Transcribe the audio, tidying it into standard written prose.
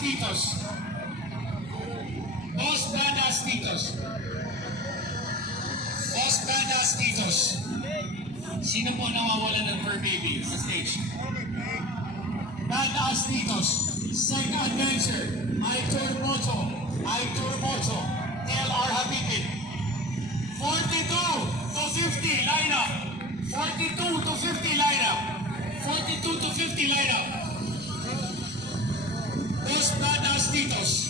Titos. Boss Badass Titos. Boss Badass Titos. Sino po nawawalan ng fur baby sa stage? Badass Titos. Second Adventure. Aitor Moto. LR Habibin. 42 to 50 lineup. 42 to 50 lineup. 42 to 50 lineup. Boss Badass Titos.